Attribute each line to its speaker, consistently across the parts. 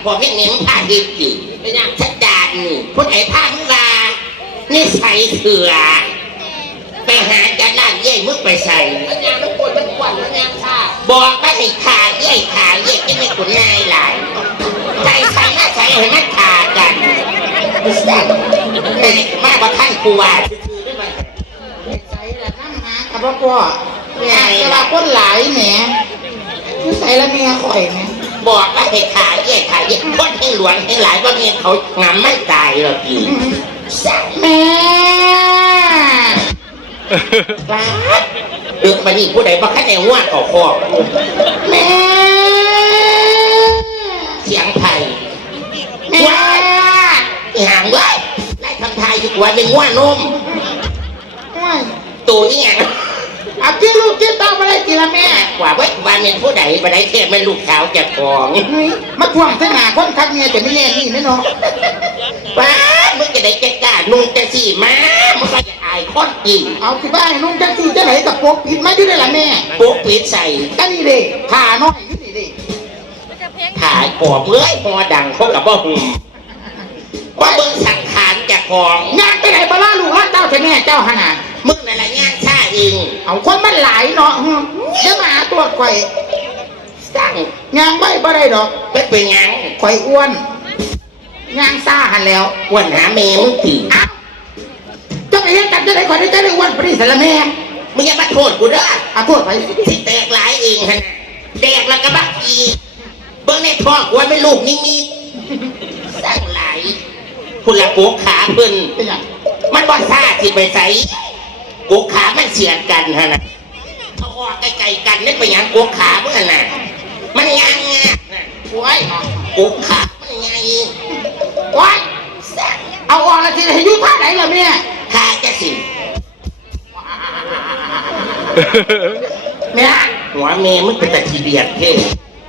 Speaker 1: พอเพียงนี้มันพาดีจีเป็นอย่างชัดดานนี่คนไหนพามึงลานี่ใส่เถื่อไปหาจัดร้านเย่มึงไปใส่มันยังต้องกดมันกวนมันยังค่ะบอกว่าให้ขาเย่จะไม่กุนนายหลายใจใส่หน้าใส่ให้มันขากันไอ้มาว่าท่านกูว่าคือได้ไหมใส่ละน้ำหาครับพ่อไงเวลาคนหลายแหมคือใส่ละเมียข่อยแหมบอกว่าให้ขาเย่คนให้หลวงให้หลายว่าเมียเขางำไม่ตายหรอกพี่แม่เดือดมานี่ผู้ใดบ้าแค่ในว่าต่อคอแม่เสียงไทยว้าห่างไว้ไล่ทำไทยดีกว่าเป็นว่านมตัวนี่ไงเอาที่ลูกที่ต้องมาได้ทีละแม่กว่าไว้ว่าเป็นผู้ใดมาได้แค่เป็นลูกสาวจากของมาทวงเสนาคนคักเมียจะไม่แย่นี่ไม่เนาะป้ามึงจะได้แก่กล้านุ่งแต่สีมามึงก็จะอายคนอีกเอาที่บ้านนุ่งแต่สีจะไหนกับโป๊กผิดไหมที่ได้ละแม่โป๊กผิดใส่ก็นี่เลยผ่าน้อยนี่ดิผ่าปอบเลื้อยพอดังเขากับบ่หุ่มว่ามึงสังขารจากของงานไปไหนบ้าลูกเจ้าใช่แม่เจ้าขนาดมึงนั่นแหละงานชาเองเอาคนมันหลายเนาะเดี๋ยวมาหาตัวข่อยสั่งงานไม่บ่ได้ดอกไม่เป็นงานข่อยอ้วนงานซ่าหันแล้วอ้วนหาแม่มึงตีอ้าวจะไปเห็นกันจะได้ข่อยได้อ้วนปรีสละแม่มึงอย่ามาโทษกูเด้อเอาโทษไปที่แตกหลายเองฮะนะแตกแล้วก็บักอีเบิ้งในท้องกูไม่ลูกนิ่งๆสั่งหลายคุณละโกขาเพิ่นมันบ่ซ่าสิไปใส่โกขามันเสียดกันฮะนะเขาออกไกลๆกันนี่เป็นอย่างโกขาเมื่อน่ะมันยังไงโอ้ยโกขามันยังไงโอ้ยเอาออกแล้วทีอายุเท่าไหร่ล่ะแม่ขาจะสิแม่หัวแม่มึงเป็นตะทีเดียดเท่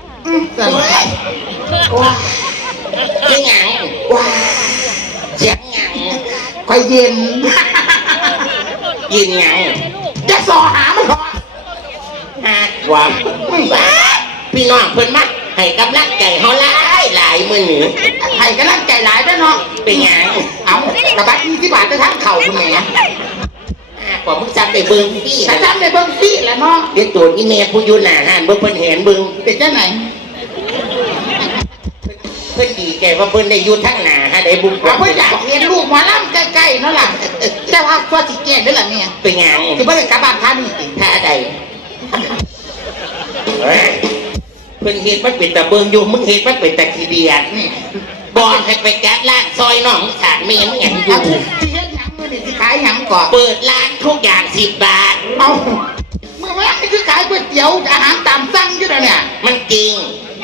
Speaker 1: ว้าเสียงหยังว้าเสียงหยังคอยเย็นยินหยังจะสอหามันก่อนว่าพี่น้องเพิ่นมักให้กำลังใจเขาหลายมือหนึ่งให้กำลังใจหลายด้วยเนาะเป็นหยังเอากระบะ20 บาทไปทั้งเข่าคุณแม่กว่ามึงจำไปเบิ้งพี่จำไปเบิ้งพี่แหละเนาะเดี๋ยวตัวอีเมย์ผู้ยุนหนาหันเบิ้งเพิ่นเห็นเบิ้งเป็นจ้าไหนเพิ่นดีแกว่าเพิ่นได้ยุนทั้งหนาฮะได้บุกเพิ่นอยากเห็นลูกหมอลำใกล้ๆนั่นแหละแต่ว่าตัวสิแก่ด้วยล่ะเนี่ยเป็นหยังคือบ่ได้กลับบ้านท่านนี่ท่าใดเพิ่นเห็นมันเป็นตะเบิ้งอยู่มึงเห็นมันเป็นตะขี้เดียดนี่บอกให้ไปจัดร้านซอยน้องขาดเมียมึงหยังอยู่ที่เฮ็ดหยังมื้อนี้สิขายหยังก่อนเปิดร้านทุกอย่าง10 บาทเอาเมื่อวานนี่คือขายก๋วยเตี๋ยวอาหารตามสั่งอยู่แล้วเนี่ยมันจริง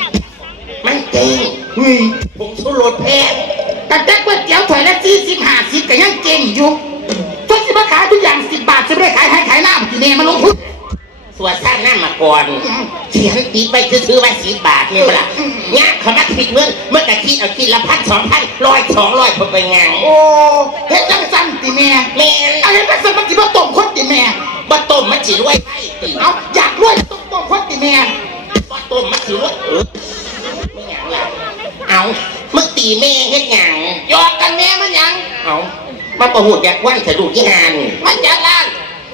Speaker 1: เฮ้ยผมสู้รถแพงแต่ก๋วยเตี๋ยวถ้วยละ40-50ก็ยังเก่งอยู่ถ้าสิมาขายทุกอย่าง10 บาทจะไม่ได้ขายให้ขายหน้ากี่เนมาลงทุนส่วนสร้างหน้ามาก่อนเสียงตีไปซื้อไว้10 บาทเนี่ยเปล่าเนี่ยเขามาคิดเมื่อกะคิดเอาคิดละ1,000 2,000 100 200พอไปงานโอ้เฮ็ดจังสั่นติแม่เอาเฮ็ดจังสั่นมันสิบ่ต้มคนติแม่บ่ต้มมันสิรวยไผติเอาอยากรวยต้มคนติแม่บ่ต้มมันสิรวยไม่หยังล่ะเอามึงตีแม่เฮ็ดหยังยอกกันแม่มันหยังเอามาประหูดอยากวันสะดุกที่งานมันจัดร้าน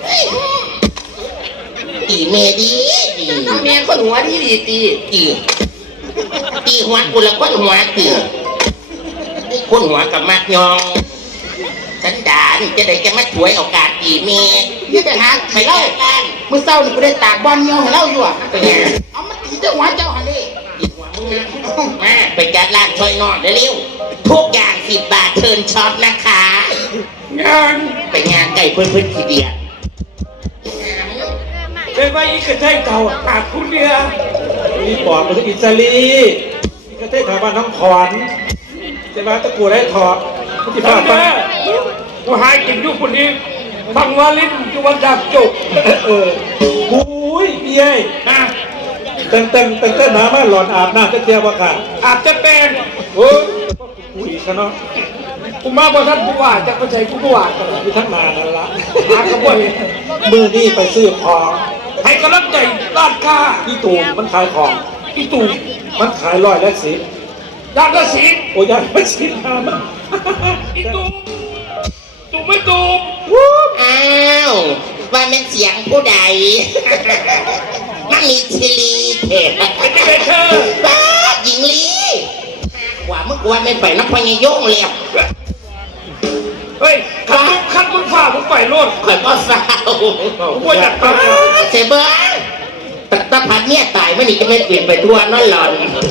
Speaker 1: ตีเมดีเมคนหัวดีตีหัวกูละคนหัวตีคนหัวกับมัดยองฉันด่านี่จะได้แกมาช่วยโอกาสตีเมนี่ไปหาไปเล่าเมื่อเช้านี่กูได้ตากบอลเงี้ยวให้เล่าอยู่อ่ะเป็นไงเอามาตีเจ้าหัวเจ้าหันดิตีหัวมึงมาไปจัดร้านช่วยนอนเร็วทุกอย่าง10 บาทเชิญช็อปนะคะงานไปงานไก่เพื่อนทีเดียว
Speaker 2: เป็นว่าอีกระเทยเก่าขาดคุณเนี่ยมีปอดมันอิตาลีอีกระเทยแถวบ้านน้องขอนจะมาตะกูได้ถอดที่ผ่านมากูหายกินยุคคนนี้บังวาลินจุวันดักจุกบุ้ยเบี้ยนะตั้งน้ำมาหลอนอาบน้ำจะเที่ยวว่าขาดอาบจะเป็นโอ้ยกูอีกขนาดกูมาบ่ท่านผู้ว่าจะเข้าใจกูว่าอยู่ทั้งนานนั่นละหากระบวนมือนี่ไปซื้อของให้กำลังใจร้านค้าพี่ตูนมันขายของพี่ตูนมันขาย110
Speaker 3: ยอดละสิบ
Speaker 2: โอ้ยยังไม่ชินมา
Speaker 3: อีตูมตูมไม่ตูม
Speaker 1: อ้าวว่าเป็นเสียงผู้ใด มันมีชิลีเผ็ด
Speaker 3: เป็นยังไงเธอ
Speaker 1: บ้าหญิงลีกว่าเมื่อวันไม่ไปน้ำพญายงเลย
Speaker 3: เฮ้ยคันมึงฝ่ามึงไปโลด
Speaker 1: ข่อยก็เศร้า
Speaker 3: กูว่าอยากไป
Speaker 1: เสเบิ้งตะพัดเนี่ยตายไม่หนีจะไม่เปลี่ยนไปทั่วนั่นหลอน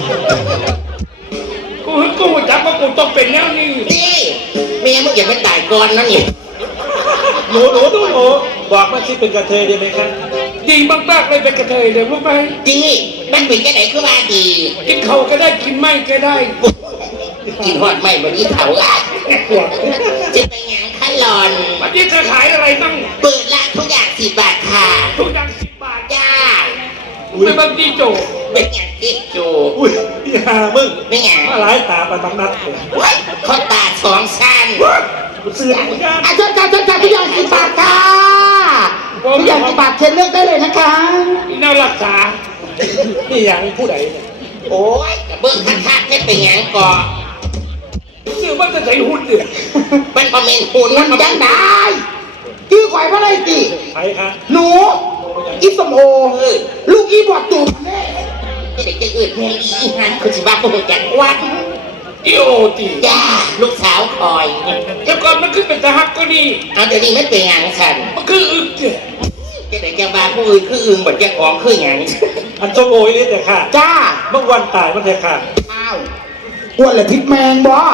Speaker 3: กูจักว่ากูต้องเป็นแนวนี้
Speaker 1: นี่เมียมึงอย่าไปตายก่อนนะนี่
Speaker 2: หนูบอกมาสิเป็นกระเทยได้ไหมครับ
Speaker 3: ดีมากๆเลยเป็นกระเทยเลยรู้ไหม
Speaker 1: ดีมันเป็นแค่ไหนคือว่าดี
Speaker 3: กินเขาก็ได้กินไม่ก็ได้
Speaker 1: กินหอดไม่บนนี้เถาอ่ะ
Speaker 3: ปวด
Speaker 1: จะไปงานขั้นหลอน
Speaker 3: วันนี้จะขายอะไรตั้ง
Speaker 1: เปิดร้านทุกอย่าง10 บาทค่ะ
Speaker 3: ทุกอย่าง10 บาท
Speaker 1: จ้า
Speaker 3: ไม่บางทีโจ
Speaker 1: เป็นอย่างที่จู
Speaker 2: อุ้ยพี่หามึง
Speaker 1: ไม่อย่าง
Speaker 2: มาหลายตาไปบางนัดเลย
Speaker 1: เขาตาสองสั้น
Speaker 2: กูซื้อเหมือนกัน
Speaker 1: อาจารย์ทุกอย่าง10 บาทค่ะทุกอย่าง10 บาทเชิญเลือกได้เลยนะคะ
Speaker 3: นี่น่ารักษา
Speaker 2: นี่ยังผู้ใดเนี่ย
Speaker 1: โอ้ยกับเบิ้งคักๆไม่เป็นอย่างก่อ
Speaker 3: ซื้อมันจะใช้หุ้นเนี่ย
Speaker 1: มันคอมเมนต์ปูนมันยังได้ชื่อข่อยว่าอะไรติ
Speaker 2: ใครคะ
Speaker 1: หนูอีสมโอลูกอีบอดตูดแม่เด็กจะอื่นแม่อีหันคือสิบ้าพวกจักวัน
Speaker 3: อีโอตี
Speaker 1: จ้าลูกสาวคอย
Speaker 3: แล้วก่อนมันขึ้นเป็นทหารก็ดี
Speaker 1: เอาเดี๋ยวนี้ไม่เป็นอย่างฉัน
Speaker 3: มันคืออึกเนี่ย
Speaker 1: จะเด็กจะบ้าผู้อื่นคืออึงบดจะของคืออย่าง
Speaker 2: อันส้มโอยนี่แต่ค่ะ
Speaker 1: จ้า
Speaker 2: เมื่อวันตายมันแต่ค่ะ
Speaker 1: อ้าวอ้วนเลยพิษแมงบ่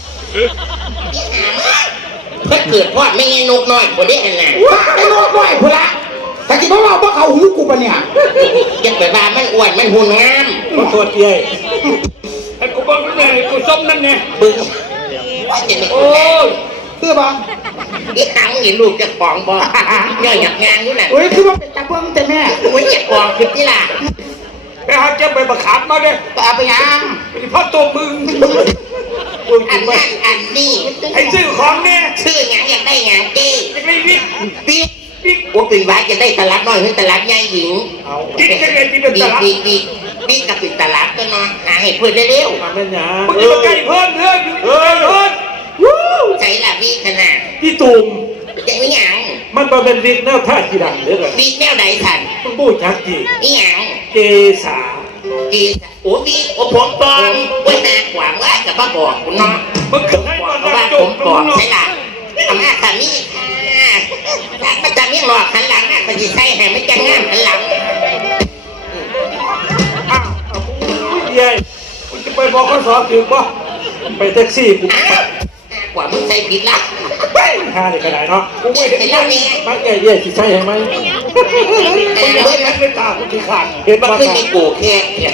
Speaker 1: เพื่อเกิดพอดไม่งี้นกน้อยคนได้ขนาดไอ้นกน้อยพละแต่ที่พ่อเราพ่อเขาหูกูปะเนี่ยยังไปบ้ามันอ้วนมันหุ่นงาม
Speaker 2: ขอโทษเย้ย
Speaker 3: ไอ้กูบอกนั่นไงกูส้มนั่นไง
Speaker 1: บึ้งว่าจะไม่
Speaker 3: โอ้
Speaker 1: คุ้นแน่
Speaker 3: ย
Speaker 1: เพื่อบ่อีหังเห็นลูกจะของบ่ย่อยหยักงานอยู่น่ะ
Speaker 4: โอ้ยคือว่าเป็นตาเบิ้งแต่แม่
Speaker 1: โอ้ยจะของคือที่ล่ะ
Speaker 3: ไปหาเจ้าไปบักขามมาเด้
Speaker 1: ก็เอาไปยัง
Speaker 3: ไปพ่อตัวมึง
Speaker 1: อันนั้นอันนี้
Speaker 3: ให้ซื้อของเนี่ย
Speaker 1: ชื่อหยังอยากได้หยังเก้
Speaker 3: จะไม่วิก
Speaker 1: ปิ๊กโอ้เป็นว่าจะได้ตลาดน้อยหรือตลาดใหญ่หญิง
Speaker 2: เอา
Speaker 3: กินยังไงที่เป็นตลาด
Speaker 1: ปิ๊กกับเป็นตลาดก็เนาะหาให้เพื่อนเร็ว
Speaker 2: มาเป็นหยา
Speaker 3: มึงจะมาใกล้เพิ่มเรื่องอยู่ใกล้เพิ่ม
Speaker 1: ๆใส่ละวิขนาด
Speaker 2: พี่ตุ่ม
Speaker 1: จะไม่หยัง
Speaker 2: มันมาเป็นวิกแนวท่ากีดังเด้อเลย
Speaker 1: วิแนวไหนทัน
Speaker 2: มึงพูดชัดจี
Speaker 1: นี่หยัง
Speaker 2: เกษา
Speaker 1: กีโอ้วิโอ้ผมปลอมไว้หน้าขวางไว้กับป้าบอกคุณเนาะ
Speaker 3: มึง
Speaker 1: ผ
Speaker 3: ขึ้น
Speaker 1: ม
Speaker 3: ให้
Speaker 1: บอ
Speaker 3: ก่อก น
Speaker 1: ว่า
Speaker 3: นะจ
Speaker 1: ผ
Speaker 3: บ
Speaker 1: ม
Speaker 3: ตร
Speaker 1: บอก
Speaker 3: งนู้น
Speaker 1: ใช่ล่ะทำหน้าทำนี่ค่ะมันจะไม่หลอกหันหลังนะมันจะใช่แห่ไม่จะงามหันหลัง
Speaker 3: อ้าว
Speaker 2: เย้ย
Speaker 3: มึงจะไปบอกข้อสอบถึงป่ะ
Speaker 2: ไปแท็กซี่กู
Speaker 1: อ้าวกว่ามึงใส่ผิดละ
Speaker 2: หาได้ขนาดเนาะ
Speaker 1: กูไม่เห็นแล้วนี่
Speaker 2: มันแก่เย้ยสิใช่ไหม
Speaker 3: มึงจะไปนักเล่นตาคุณที่ขาด
Speaker 2: เห็น
Speaker 1: มัน
Speaker 2: บ้าง
Speaker 1: ขึ้น
Speaker 2: ค่ะ
Speaker 1: ในกูแค่เนี่ย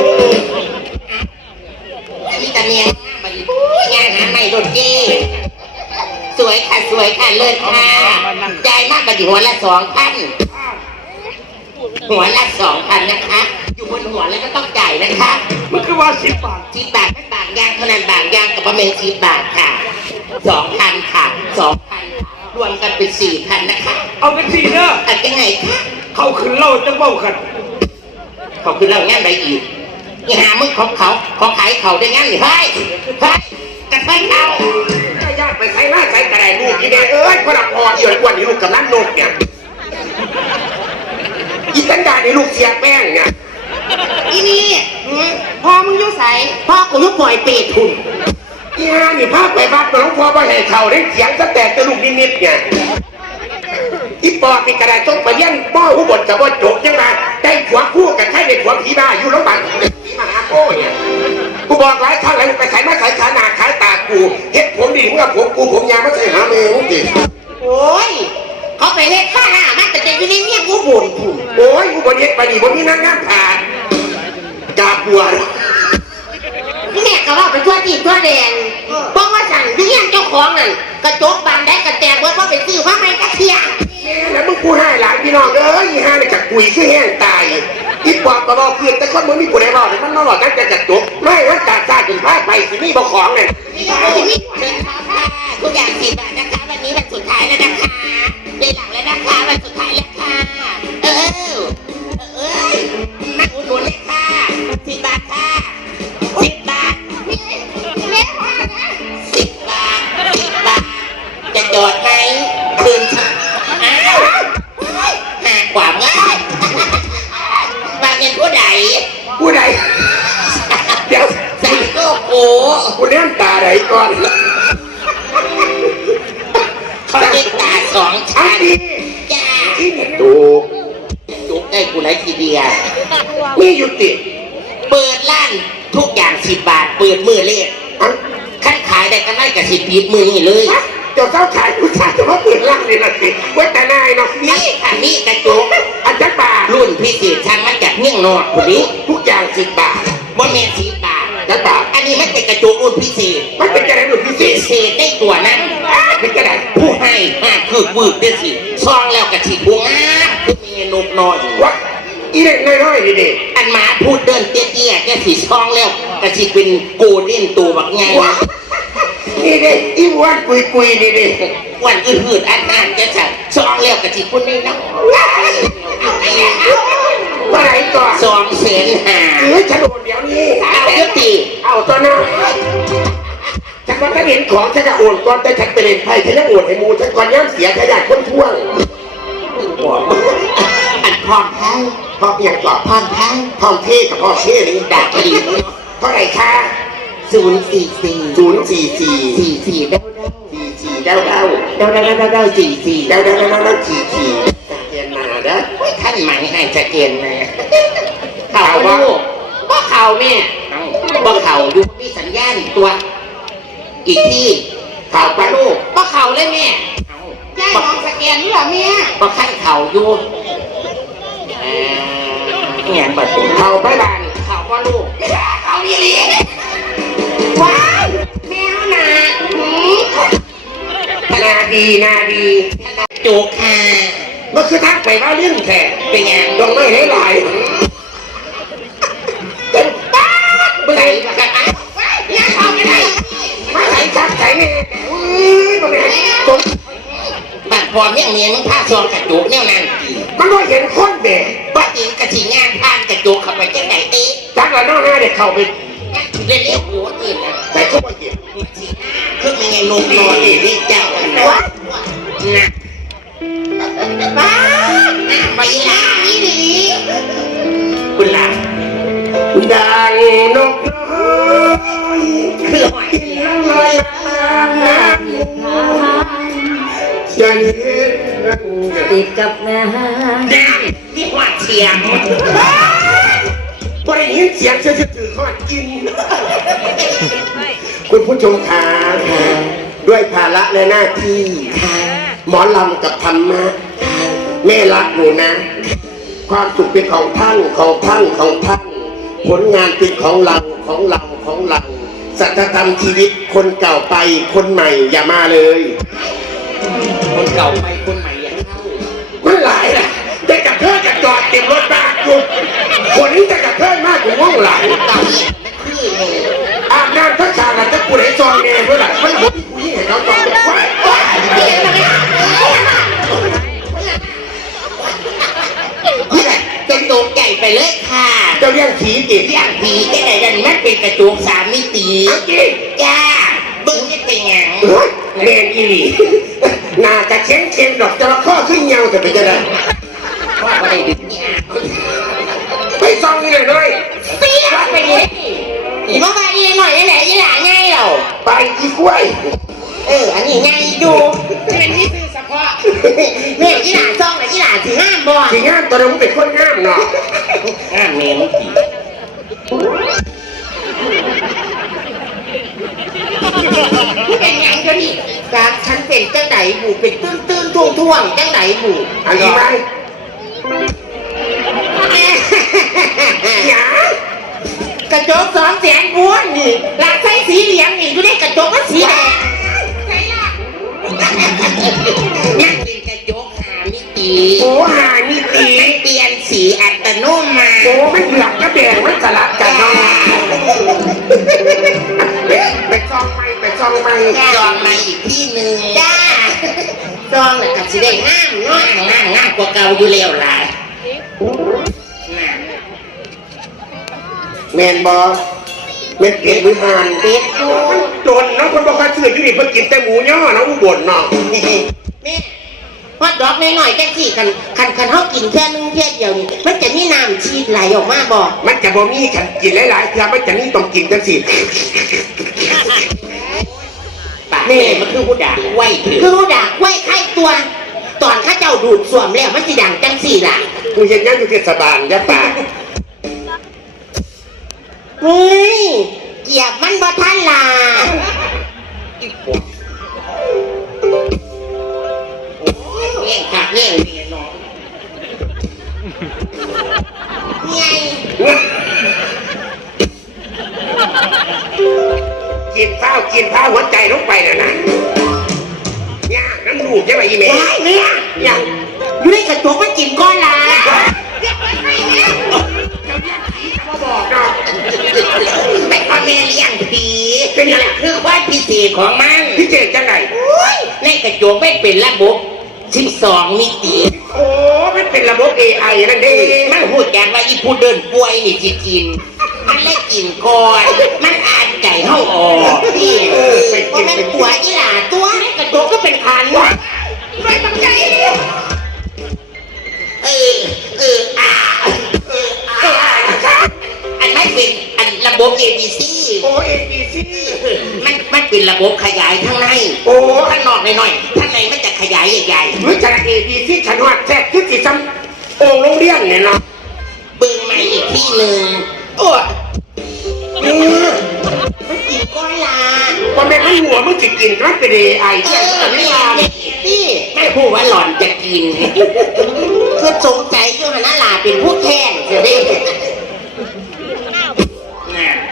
Speaker 1: นี่ตาเนียงมาดิงานหาไม่โดนเจ้สวยค่ะสวยค่ะเลิศค่ะจ่ายมากกว่าหัวละ2,000หัวละ2,000นะคะ อยู่บนหัวแล้วก็ต้องจ่ายนะคะ
Speaker 3: มันคือว่า10 บาท
Speaker 1: 10 บาทไม่บางยางเท่านั้นบางยางกับประมาณ10 บาทค่ะ2,000ค่ะ2,000รวมกันเป็น4,000นะคะ
Speaker 3: เอาเป็นสี่เด้อ
Speaker 1: อันยังไงคะ
Speaker 3: เขาขึ้นเล่าจะเบ้ากัน
Speaker 1: เขาคือเรางานใดอีกนี่หามึงของเขาของขายเขาได้งานหรือเฮ้ยเฮ้ยกระเทยเขา
Speaker 5: ญาติไปใช้หน้าใช้กระไรลูกอีเดเอ้ยพระพรเอี่ยวกว่านี้ลูกกับนั่นนกเนี่ยอีสันดาในลูกเสียแป้งเนี่ย
Speaker 1: อีนี่พ่อมึงอยุ่ใสพ่อกูอยุ่ปล่อยเปรตหุ่น
Speaker 5: อีห่านี่พาไปบ้านหลวงพ่อมาให้เขาได้เสียงสแตกตะลุกนิดๆเนี่ยอีปอดมีกระไรต้องไปเลี้ยงป้อผู้บดจะว่าจบยังไงได้หัวคู่กับใครในหัวผีบ้าอยู่โรงพยาบาลผีมหาโป้เนี่ยกูบอกหลายครั้งแล้วไปขายมาขายขาหนาขายตากูเฮ็ดผมดีมึงกับผมยาวมาใส่หาเมงดิ
Speaker 1: โอ้ยเขาไปเฮ็ดข้าหน้ามาแต่เด็กอยู่ในเนี่ยกูบ่นผุ่น
Speaker 5: โอ้ยกูบนเฮ็ดไปดีบนนี้นั่งงามผ่านกาบบัว
Speaker 1: นี่แม่ก็ว่าเป็นทั่วจีบทั่วแดงเพราะว่าสั่งที่ยังเจ้าของนั่นกระจกบานได้กระแตกเว่าไปซื้อว่าไม่กระเทีย
Speaker 5: แล้วมึงกูให้หลานพี่น้องเอ้ยอีห่าเนี่ยจากกุยคือแห้งตายอีปอบก็บอกเพื่อนแต่คนมึงมีกูได้บอกมันมาหลอกนั่นจะจัดจบไม่ว่าตาซาจนพลาดไปสิมีบ่ของเนี่ย
Speaker 1: นี่ก็ไม่มีเชิญครับค่ะทุกอย่าง10 บาทนะคะวันนี้วันสุดท้ายแล้วนะคะในหลังแล้วนะคะวันสุดท้ายแล้วค่ะเออนั่งอุดหนุนเลยค่ะ10 บาทค่ะ10 บาท
Speaker 5: กูเลี้ยงตาไหนก่อน
Speaker 1: เขาเรียกตาสอง
Speaker 5: อั
Speaker 1: ชั้
Speaker 5: น
Speaker 1: น
Speaker 5: นี้
Speaker 1: จ้า
Speaker 5: ที่เนี่ยถูก
Speaker 1: จุกได้กูไหนทีเดียว
Speaker 5: มีอยู่ติด
Speaker 1: เปิดร้านทุกอย่าง10 บาทเปิดมือเลข
Speaker 5: อัน
Speaker 1: ขั้นขายได้ก็ได้กับ10 ปีมือนี่เลย
Speaker 5: เจ้าเจ้าขายผู้ชายจะมาเปิดร้านนี่ละสิว่าแต่นายเนาะ
Speaker 1: นี่ค่ะนี่กระจุก
Speaker 5: อันจักบาท
Speaker 1: รุ่นพิเศษช่างมาจากเมี่ยงนอกคนนี้
Speaker 5: ทุกอย่าง10 บาท
Speaker 1: บ่แม่น10 บาท
Speaker 5: จักบาท
Speaker 1: อันนี้มันเป็นกระจุกรุ่นพิเศษ
Speaker 5: มันเป็นกระไรหนุนพิเศ
Speaker 1: พิ
Speaker 5: ษ
Speaker 1: เศษได้ตัวนั้น
Speaker 5: เป็นกระไร
Speaker 1: ผู้ให้คือวืดได้สิซองแล้วกระชิบวงอ้าคือมีนกน้อย
Speaker 5: วะอีเด็กน้อยๆนี่ดิ
Speaker 1: อันหมาพูดเดินเตี้ยๆแกสิซองแล้วกระชิบเป็นโกลเด้นตัวบักไง
Speaker 5: วะนี่ดิอีอ้วนกุยๆนี่ดิ
Speaker 1: วันอื่นๆอันนั้นจะสั่ซองแล้วกระชิบคนนี้นะ
Speaker 5: เท่าไหร่ก่อน
Speaker 1: 250,000
Speaker 5: เอ้ยฉันโอนเดี๋ยวนี้
Speaker 1: เอาเยอะตี
Speaker 5: เอาตัวหน้าฉันว่าถ้าเห็นของฉันจะโอนก่อนแต่ฉันไปเล่นไพ่ฉันจะโอนให้มูฉันก่อนย่ำเสียขยะคนท่วง
Speaker 1: อันพร้อมแพ้
Speaker 5: พอเพียงกรอบ
Speaker 1: พร้อมแพ้
Speaker 5: พร้อมเท่กับพ่อเท่นี่
Speaker 1: ดาบดี
Speaker 5: เท่าไหร่คะ
Speaker 1: 044
Speaker 5: 044
Speaker 1: 44เด้า
Speaker 5: 44เด้าเด้า
Speaker 1: 44
Speaker 5: เด้าเด้าเด้าเด้าเด้า44เรียนมาเด้อ
Speaker 1: ท่านหมายให้จะเกณฑ์นะข่าวว่าบ่ข่าวแม่บ่ข่าวอยู่มีสัญญาณตัว อีกที่ข่าวปลาลูกบ่ข่าวเลยแม่ย่ายมองสแกนนี่เหรอแม่บ่ขั้นข่าวอยู่แง่บัด
Speaker 5: เข้าไปบ้าน
Speaker 1: ข่าวปลาลูกข่าวอีหลีว้าวแมวหนา
Speaker 5: นาดีนาดี
Speaker 1: โจกค่ะ
Speaker 5: มันคือทักไปว่าเรื่องแค่
Speaker 1: เป็นไง
Speaker 5: ลงไม่ให้หลายเต็มป้าด
Speaker 1: ใส่ประกันอ่ะยังเข้าไม่ได้
Speaker 5: มาใส่ชักใส่เนี่ยอุ้ยมันเนี่ยจน
Speaker 1: บัดพอเมี่ยงเมียมึงพาซองกระจุกเนี่ยนั่น
Speaker 5: มันก็เห็นคนเด็ก
Speaker 1: บัดเองกระชิงานผ่านกระจุกเข้าไปจังไหนเอ๊ะ
Speaker 5: จักละน้องหน้าเด็กเข้าไป
Speaker 1: เรียกหัวอื่นนะ
Speaker 5: ใส่เข้าไปเห็น
Speaker 1: คือมีไงนมนอนนี่นี่เจ้ากันนะนะป้าไปลาอีหลีคุณล่ะ
Speaker 5: ดังนกน้อย
Speaker 1: คือหอย
Speaker 5: ลอยน้ำจะเห็น
Speaker 4: ติดกับน้
Speaker 1: น้ำที่หัวเชียง
Speaker 5: บริยินเสียงจะถือข้อกิน คุณผู้ชมคะด้วยภาระและหน้าที่หมอลำกับธรรมะแม่รักหนูนะ ความสุขเป็นของท่านของท่านของท่าน ผลงานเป็นของเราของเราของเราสัจธรรมชีวิตคนเก่าไปคนใหม่อย่ามาเลย
Speaker 1: คนเก่าไปคนใหม่ยังเข้า
Speaker 5: มันหลายนะแต่กับเพื่อนกับจอดเต็มรถบ้านอยู่คนนี้แต่กับเพื่อนมากกว่าว่องหลาย
Speaker 1: เก่าเนี่ยไม่คือเลย
Speaker 5: อาบน้ำทักษะกันจะกูไหนซองเองด้วยล่ะมันผมกูยิ่งเห็นเขาซองเป็นควาย
Speaker 1: จนโดนใหญ่ไปเลยค่ะ
Speaker 5: เจ้าเลี้ยงผีจิต
Speaker 1: เรียกผีแค่ไหนดันมันเป็นกระจุก3 มิติ
Speaker 5: จริง
Speaker 1: จ้าบึ้งนี่เป็นไง
Speaker 5: เรียนอีหลีหน้ากระเช้งเช้งดอกจะมาข้อขึ้นเงาจะไปจะได้
Speaker 1: ว่าอะไรดึกเนี่ย
Speaker 5: ไปซองนี่เลยด้วย
Speaker 1: เปี๊ยกไปเลยอีกว่าอีหน่อยนี่แหละอีหล่าง่ายเหรอ
Speaker 5: ไปอีกล้วย
Speaker 1: อันนี้ง่ายดูเป็นที่ซื้อเฉพาะแม่อีหล่าซ่องหรืออีหล่าถือห้ามบ่
Speaker 5: สีงามตัวนึงเป็นคนงามเนาะ
Speaker 1: ห้ามเมนเป็นไงก็ดีจากฉันเป็นจังไหนหมู่เป็นตื้นท่วงจังไหนหมู่
Speaker 5: อันนี้ไหมหยาก
Speaker 1: ระจก200,000บ้วนนี่หลักไส้สีเหลืองนี่อยู่ในกระจกมันสีแดงใช่ล่ะนั่นเป็นกระจก5 มิติ
Speaker 5: โอ้หานี่ตี
Speaker 1: มันเปลี่ยนสีอัตโนมัติ
Speaker 5: โอ้ไม่เหลือกก็แดงไม่สลับกันเนาะไปซองไม่ไปซองไม่
Speaker 1: จองมาอีกที่หนึ่งจ้าจองน่ะกับสิได้งามเนาะงามกว่าเก่าอยู่แล้วล่ะน่ะ
Speaker 5: แมนบอเม็ดเก็ดหรือหาน
Speaker 1: เป็ดอยู่
Speaker 5: จนเนาะคนบอกว่าซื้ออยู่นี่เพิ่นกินแต่หมูย่อเนาะอุบลเนาะ
Speaker 1: แม่ฮอดดอกน้อยๆจังสี่คันเฮากินแค่นึงแค่เดียวนี่มันจะมีน้ำชีดไหลออกมาบ่
Speaker 5: มันจะบ่มีขันกินหลายๆเทื่อมันจะนี่ต้องกินจังสิ
Speaker 1: อ้าแม่มันคือผู้ด่าไว้คือผู้ด่าไว้ใครตัว ตอนข้าเจ้าดูดสวมแล้วมันสิดังจังสี่ล่ะ
Speaker 5: กูเห็นยังอยู่เทศบาลยะป่า
Speaker 1: เฮ้ยเกียบมันบ่ทันล่ะแง่ขาดแง่เมียน้องไง
Speaker 5: กินข้าวหัวใจลงไปน่ะนะย่าน้ำลูกใช่ไหมอีเมย์
Speaker 1: ได้เนี่ย
Speaker 5: ย่า
Speaker 1: อยู่ในกระจกมันกินก้อนละ
Speaker 5: มาบอกเนาะ
Speaker 1: ไม่พอแม่เลี้ยงผี
Speaker 5: เป็นยังไง
Speaker 1: คือความพิเศษของมัน
Speaker 5: พี่เจจังไหน
Speaker 1: ในกระจกไม่เป็นระบบ12 มิติ
Speaker 5: โอ้มันเป็นระบบ AI นั่นเอง
Speaker 1: มันหูแกว่าอีผู้เดินป่วยนี่สิกิน มันได้กินก่อน มันอ่านใจเฮาออกนี่เพราะมันปัวอีหล่าตัวในกระจกก็เป็นพันไม่ตั้งใจอันไม่เป็นอันระบบ ABC
Speaker 5: โอ ABC
Speaker 1: มันเป็นระบบขยายข้างใน
Speaker 5: โอ้
Speaker 1: ข้างนอกน้อยๆข้างในมันจะขยายใหญ่
Speaker 5: รู้จัก ABC ฉันว่าแทบที่สิซ้ำโอ่งโรงเรียนเนี่ยเนาะ
Speaker 1: ๆเบิ่งใหม่อีกที่หนึ่งโอ้มันกินก้อนลา
Speaker 5: พอแม่ให้หัวมึงจะกินมันเป็น AI
Speaker 1: เอ
Speaker 5: เจ้า
Speaker 1: อ
Speaker 5: ไม่
Speaker 1: นี่
Speaker 5: ลา
Speaker 1: นี่ไม่พูดว่าหล่อนจะกินคือสงสัยอยู่หันหน้าลาเป็นผู้แทนเสียดิน่ะ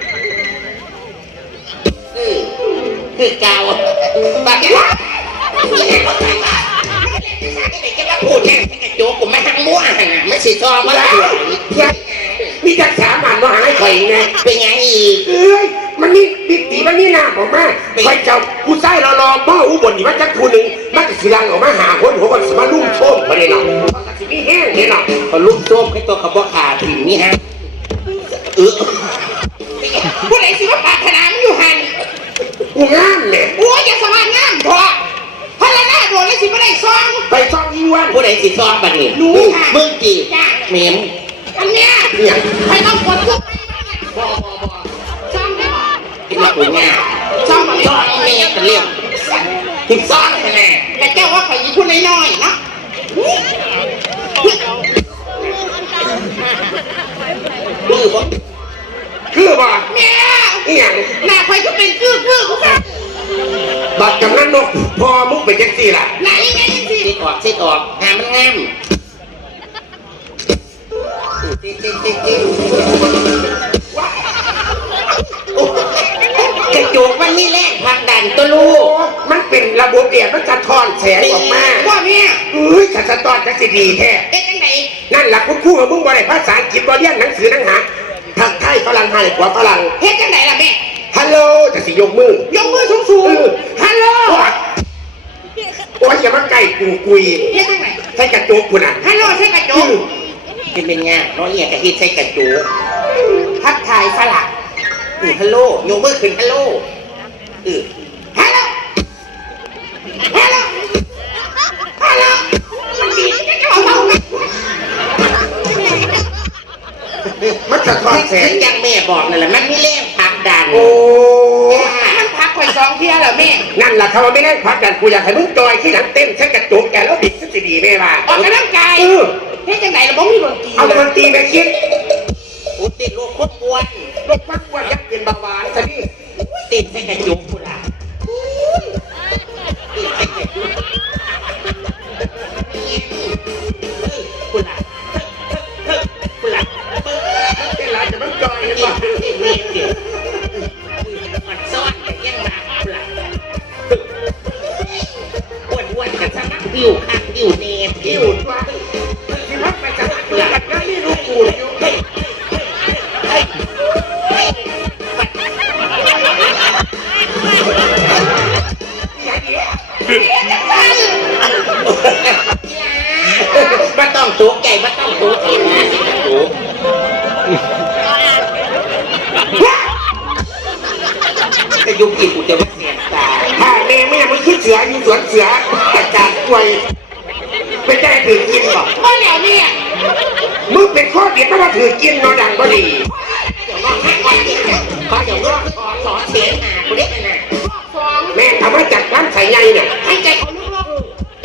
Speaker 1: คือเกาบักว่าไม่ได้เข้าใจว่าจะมาพูดแค่กระโจกกูไม่ทั้งมั่วขนาดไม่สิซองว่าสวย
Speaker 5: มีจักสามันมาหาไข่ไง
Speaker 1: เป็นไงอีก
Speaker 5: เอ้ยมันนี่บิดตีมันนี่หน้าผมมาไข่เจ้ากูใส่รอพ่ออุบลนี่มันจักผู้หนึ่งมันจะสิลังออกมาหาคนหัวมันสมาลุ่มโชมมาเลยเนาะมันก็สิมีแห้งเนี่ยเนาะ
Speaker 1: เขาลุ่มโจมให้ตัวเขาบอกขาถิ่นนี่ฮะผู้ใดสิว่าปากขนาดมันอยู่หัน
Speaker 5: กูงามเนี่ย
Speaker 1: โอ้ยอย่าสว่างงามพอพระหน้าโดนแล้วสิไม่ได้ซอง
Speaker 5: ไปซ่องอีวัน
Speaker 1: ผู้ใดสิซองบัดนี้มึงจีเมม
Speaker 6: อันเนี้ย
Speaker 5: เนี่ย
Speaker 6: ใครต้องกดพวก
Speaker 1: บอ
Speaker 6: ช่องได้ป่ะ
Speaker 1: กินมาปุ๋ยง่าซองเมมกันเรียบถึงซองขนาด
Speaker 6: แต่เจ้าว่าขอยีพูดน้อยๆเนาะ
Speaker 1: มือบ่
Speaker 5: คือบ่
Speaker 6: เนี่ย
Speaker 5: อีหยัง
Speaker 6: หน้าใครก็เป็นคือกูค่ะ
Speaker 5: บัดกำนันนกพอมุกไปจังซี่ล่ะ
Speaker 6: ไหนไงสิ
Speaker 1: ซิดออกหามันงามกระจกมันมีแรงผลักดันตัวลู
Speaker 5: โอ้
Speaker 1: ก
Speaker 5: มันเป็นระบบเดียมันจะทอนแสงออกมา
Speaker 6: ว่าเนี่ย
Speaker 5: เอ้ยขันสะตอนจะสิดีแท้
Speaker 6: เอ๊ะจังไหน
Speaker 5: นั่นหลักคุณครู่มึงบ่ได้ภาษาอังกฤษบ่เรียนหนังสือหนังหาทางไทยฝรั่งไทยกว่าฝรั่ง
Speaker 6: เฮ็ดจังไหนล่ะแม่
Speaker 5: ฮัลโหลจะสิยกมือย
Speaker 6: กมือสูง
Speaker 5: ฮัลโหลโอ้ยอย่ามาใกล้กูกุย
Speaker 6: ๆเฮ็ดจังไหน
Speaker 5: ใส่กระจกคุณอ่ะ
Speaker 6: ฮัลโหลใช่กระจก
Speaker 1: เป็นไงน้องเอียกระฮิตใส่กระจก
Speaker 6: ทักทายฝรั่ง
Speaker 1: ฮัลโหลโยกมือขึ้นฮัลโหล
Speaker 6: ฮัลโหลฮัลโหลฮัลโหลมันดีจะเอาเบาไหม
Speaker 5: มันจะทอนแสง
Speaker 1: อย่างแม่บอกนั่นแหละมันมีแรงผลักดัน
Speaker 5: โอ้
Speaker 6: มันพักข่อยสองเที่ยเหรอแม่
Speaker 5: นั่นแหละเขาไม่ได้พักกันกูอยากให้มึงจอยที่หลังเต้นใช้กระจกแกแล้วบิดก็จะดีแม่ว่า
Speaker 6: ออกกำลังกายเฮ็ดจังไหนล่ะบ่มีดนตรี
Speaker 5: เอาดนตรีไปคิด
Speaker 1: โอ้ติดโรคคดปวด
Speaker 5: รถพักว่ายักษ์เป็นเบาหวานซะนี่
Speaker 1: ติดใส่กระจกกูล่ะติดใส่กระจกกูล่ะกูล่ะ
Speaker 5: เวลาจะมันจอยกัน
Speaker 1: เดี๋ย
Speaker 5: ป่ะ
Speaker 1: วมันซ้อนแต่ยังมากูล่ะอ้วนๆกันสักผิวข้างผิวเนบผิ
Speaker 5: ที่
Speaker 1: ว
Speaker 5: อุ่นว่าที่พักไปจะหักหลังนั่นนี่รู้กูอยู่
Speaker 1: ไม่ต้องตัวไก่ไม่ต้องตัวเองนะสิตัวจะยุบอีกกูจะไม่เสียตา
Speaker 5: ถ้าแม่ไม่มันขึ้นเสืออยู่สวนเสือจัดการกล้วยไม่ได้ถือกินหรอก
Speaker 6: ก็แล้วเนี่ย
Speaker 5: มึงเป็นข้อเดียดเพราะว่าถือกินนอดังก็ดี
Speaker 1: เดี๋ยวน้องให้ก่อนดิเขาเดี๋ยวน้องขอสอนเสียงหากูได้ไหมนะ
Speaker 6: สอง
Speaker 5: แม่นทำมาจากร้านไข่ใหญ่เนี่ย
Speaker 6: ให้ใจเขาลูก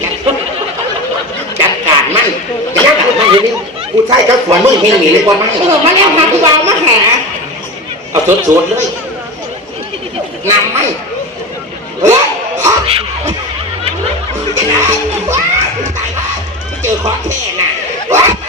Speaker 1: จัดการมันจัดการมันอยู่นี่ผู้ชายเขาสวนมึงเฮงหนีเลยกว่ามัน
Speaker 6: มาแล้วหาผู้บ่าวมาหา
Speaker 1: เอาสดๆเลยนำมัน
Speaker 6: เฮ้ย
Speaker 1: เจอของแท้น่ะ
Speaker 6: ว้าย